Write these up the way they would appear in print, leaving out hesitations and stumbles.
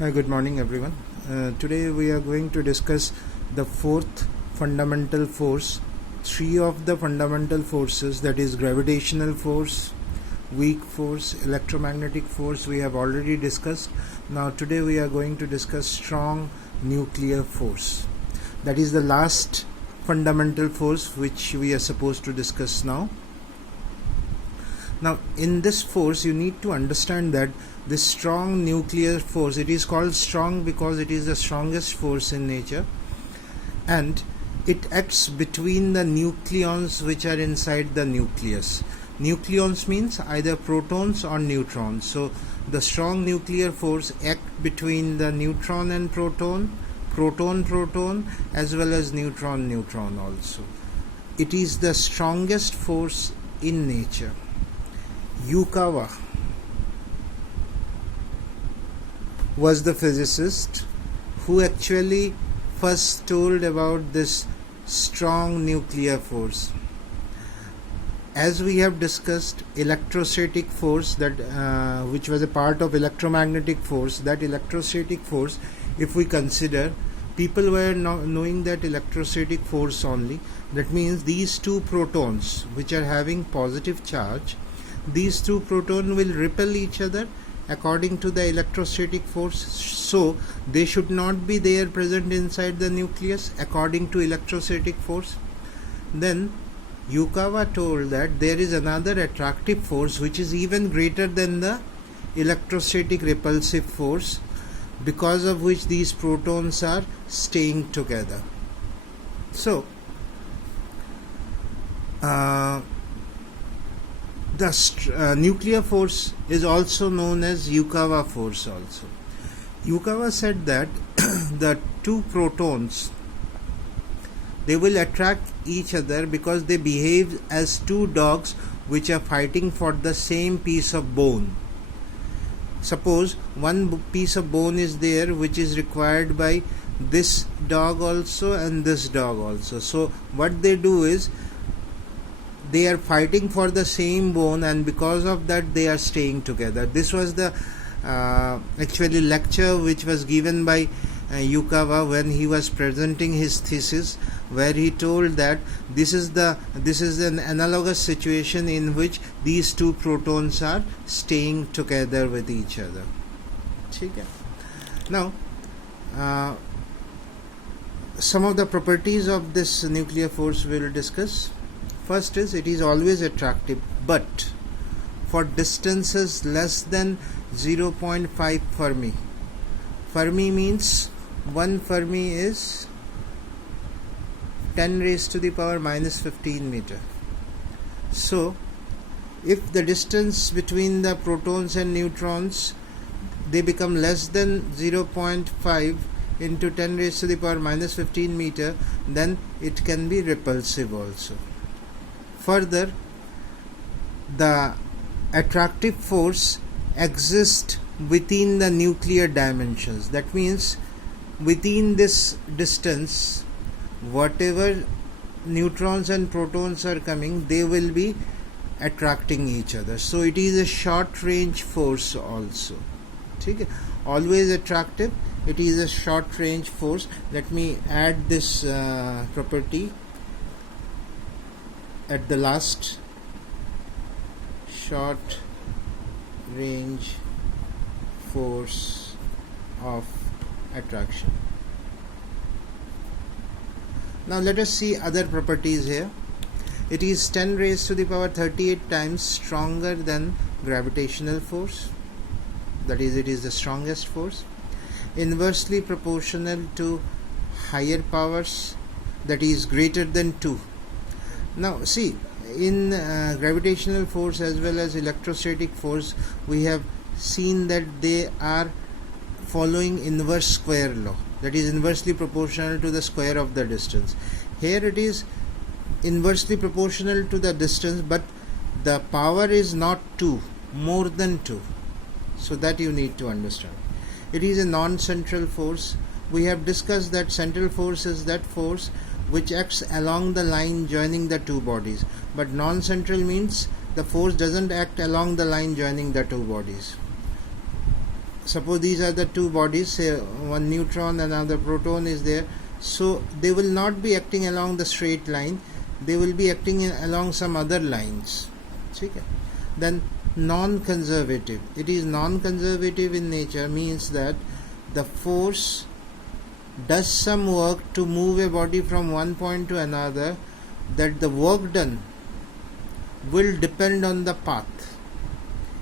Hi, good morning, everyone. Today we are going to discuss the fourth fundamental force. Three of the fundamental forces, that is gravitational force, weak force, electromagnetic force, we have already discussed. Now today we are going to discuss strong nuclear force. That is the last fundamental force which we are supposed to discuss now. Now in this force you need to understand that this strong nuclear force, it is called strong because it is the strongest force in nature, and it acts between the nucleons which are inside the nucleus. Nucleons means either protons or neutrons. So the strong nuclear force acts between the neutron and proton, proton as well as neutron also. It is the strongest force in nature. Yukawa was the physicist who actually first told about this strong nuclear force. As we have discussed, electrostatic force, that which was a part of electromagnetic force, that electrostatic force, if we consider, people were knowing that electrostatic force only. That means these two protons which are having positive charge, these two protons will repel each other according to the electrostatic force, so they should not be there present inside the nucleus according to electrostatic force. Then Yukawa told that there is another attractive force which is even greater than the electrostatic repulsive force, because of which these protons are staying together. So the nuclear force is also known as Yukawa force also. Yukawa said that the two protons, they will attract each other because they behave as two dogs which are fighting for the same piece of bone. Suppose one piece of bone is there which is required by this dog also and this dog also. So what they do is, they are fighting for the same bone, and because of that they are staying together. This was the actually lecture which was given by Yukawa when he was presenting his thesis, where he told that this is an analogous situation in which these two protons are staying together with each other. Now some of the properties of this nuclear force we will discuss. First is, it is always attractive, but for distances less than 0.5 Fermi. Fermi means 1 Fermi is 10 raised to the power minus 15 meter. So if the distance between the protons and neutrons, they become less than 0.5 into 10 raised to the power minus 15 meter, then it can be repulsive also. Further, the attractive force exists within the nuclear dimensions. That means within this distance, whatever neutrons and protons are coming, they will be attracting each other. So it is a short range force also. Always attractive, it is a short range force. Let me add this property at the last. Short range force of attraction. Now let us see other properties here. It is 10 raised to the power 38 times stronger than gravitational force. That is, it is the strongest force. Inversely proportional to higher powers, that is greater than 2. Now see, in gravitational force as well as electrostatic force, we have seen that they are following inverse square law, that is inversely proportional to the square of the distance. Here it is inversely proportional to the distance, but the power is not 2, more than 2. So that you need to understand. It is a non-central force. We have discussed that central force is that force which acts along the line joining the two bodies, but non-central means the force doesn't act along the line joining the two bodies. suppose these are the two bodies, say one neutron, another proton is there, so they will not be acting along the straight line, they will be acting along some other lines. Okay? Then non-conservative, it is non-conservative in nature, means that the force does some work to move a body from one point to another, that the work done will depend on the path.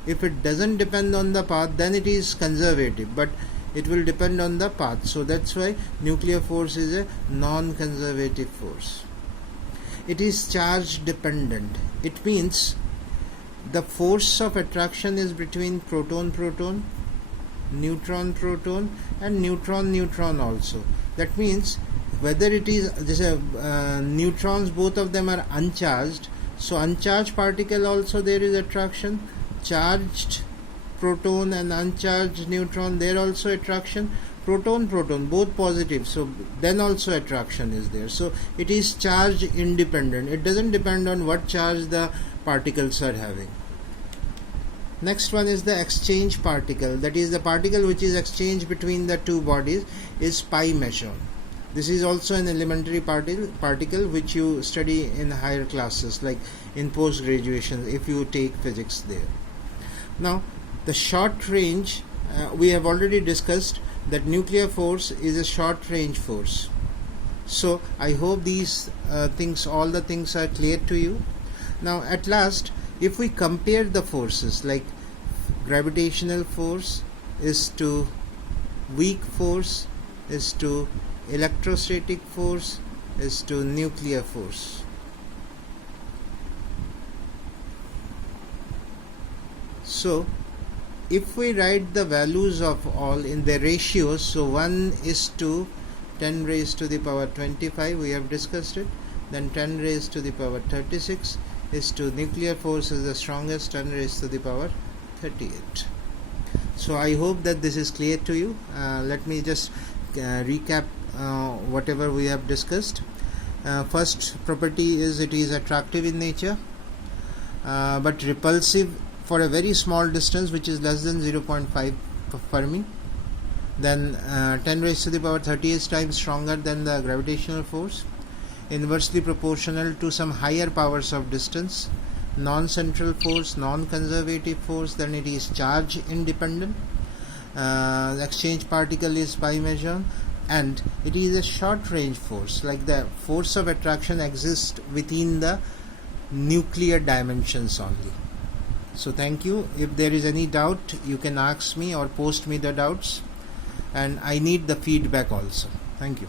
If it doesn't depend on the path, then it is conservative, but it will depend on the path. So that's why nuclear force is a non-conservative force. It is charge dependent. It means the force of attraction is between proton-proton, neutron-proton, and neutron-neutron also. That means whether it is neutrons, both of them are uncharged, so uncharged particle also there is attraction, charged proton and uncharged neutron, there also attraction, proton-proton both positive, so then also attraction is there. So it is charge independent, it doesn't depend on what charge the particles are having. Next one is the exchange particle, that is the particle which is exchanged between the two bodies is pi meson. This is also an elementary particle which you study in higher classes, like in post graduation if you take physics there. Now the short range, we have already discussed that nuclear force is a short range force. So I hope these all the things are clear to you. Now at last, if we compare the forces, like gravitational force is to weak force is to electrostatic force is to nuclear force. So if we write the values of all in the ratios, so 1 is to 10 raised to the power 25, we have discussed it, then 10 raised to the power 36 is to nuclear force is the strongest, 10 raised to the power 38. So I hope that this is clear to you. Let me just recap whatever we have discussed. First property is it is attractive in nature, but repulsive for a very small distance which is less than 0.5 Fermi. Then 10 raised to the power 38 times stronger than the gravitational force, inversely proportional to some higher powers of distance, non-central force, non-conservative force, then it is charge independent, the exchange particle is pi meson, and it is a short range force, like the force of attraction exists within the nuclear dimensions only. So thank you. If there is any doubt, you can ask me or post me the doubts, and I need the feedback also. Thank you.